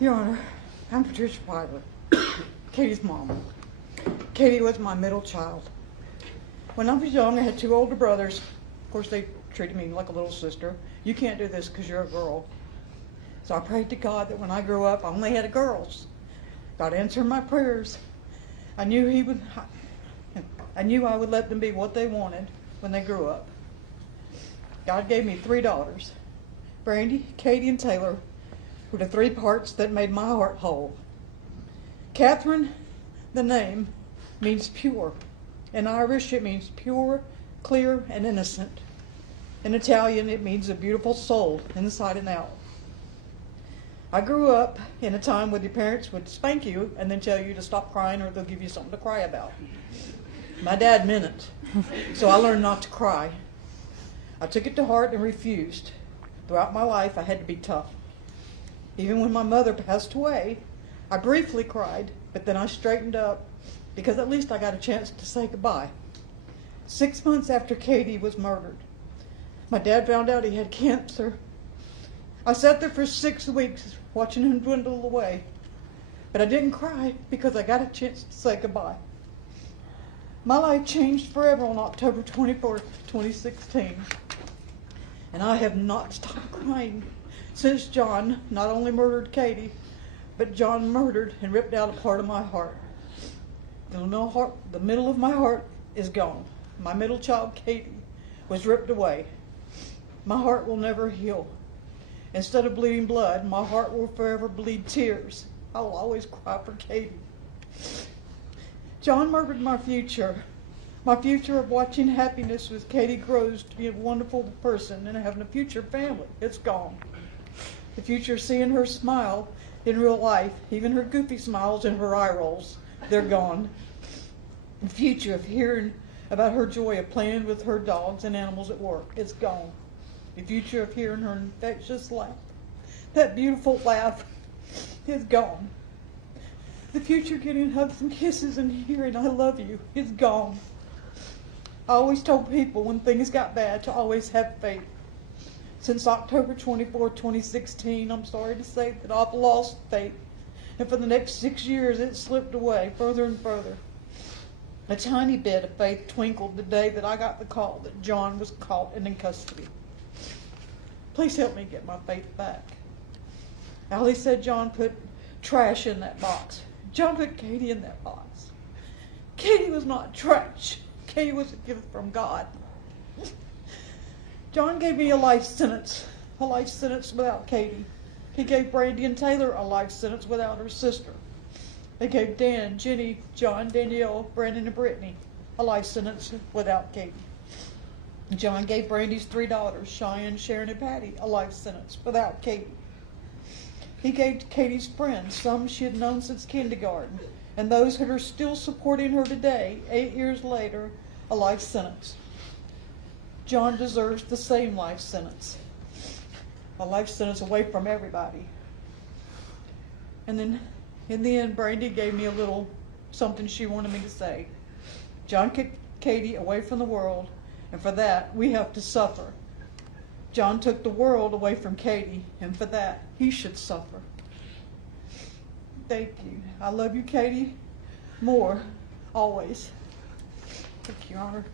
Your Honor, I'm Patricia Piver, Katie's mom. Katie was my middle child. When I was young, I had two older brothers. Of course, they treated me like a little sister. You can't do this because you're a girl. So I prayed to God that when I grew up, I only had girls. God answered my prayers. I knew I would let them be what they wanted when they grew up. God gave me three daughters. Brandy, Katie, and Taylor were the three parts that made my heart whole. Catherine, the name, means pure. In Irish, it means pure, clear, and innocent. In Italian, it means a beautiful soul, inside and out. I grew up in a time when your parents would spank you and then tell you to stop crying or they'll give you something to cry about. My dad meant it, so I learned not to cry. I took it to heart and refused. Throughout my life, I had to be tough. Even when my mother passed away, I briefly cried, but then I straightened up because at least I got a chance to say goodbye. 6 months after Katie was murdered, my dad found out he had cancer. I sat there for 6 weeks watching him dwindle away, but I didn't cry because I got a chance to say goodbye. My life changed forever on October 24th, 2016, and I have not stopped crying since John not only murdered Katie, but John murdered and ripped out a part of my heart. The middle of my heart is gone. My middle child, Katie, was ripped away. My heart will never heal. Instead of bleeding blood, my heart will forever bleed tears. I will always cry for Katie. John murdered my future. My future of watching happiness as Katie grows to be a wonderful person and having a future family. It's gone. The future of seeing her smile in real life, even her goofy smiles and her eye rolls, they're gone. The future of hearing about her joy of playing with her dogs and animals at work, it's gone. The future of hearing her infectious laugh, that beautiful laugh, is gone. The future getting hugs and kisses and hearing I love you is gone. I always told people when things got bad to always have faith. Since October 24, 2016, I'm sorry to say that I've lost faith. And for the next 6 years, it slipped away further and further. A tiny bit of faith twinkled the day that I got the call that John was caught and in custody. Please help me get my faith back. Allie said John put trash in that box. John put Katie in that box. Katie was not trash. Katie was a gift from God. John gave me a life sentence without Katie. He gave Brandy and Taylor a life sentence without her sister. They gave Dan, Jenny, John, Danielle, Brandon, and Brittany a life sentence without Katie. John gave Brandy's three daughters, Cheyenne, Sharon, and Patty, a life sentence without Katie. He gave Katie's friends, some she had known since kindergarten, and those that are still supporting her today, 8 years later, a life sentence. John deserves the same life sentence. A life sentence away from everybody. And then, in the end, Brandy gave me a little something she wanted me to say. John kicked Katie away from the world, and for that, we have to suffer. John took the world away from Katie, and for that, he should suffer. Thank you. I love you, Katie, more, always. Thank you, Your Honor.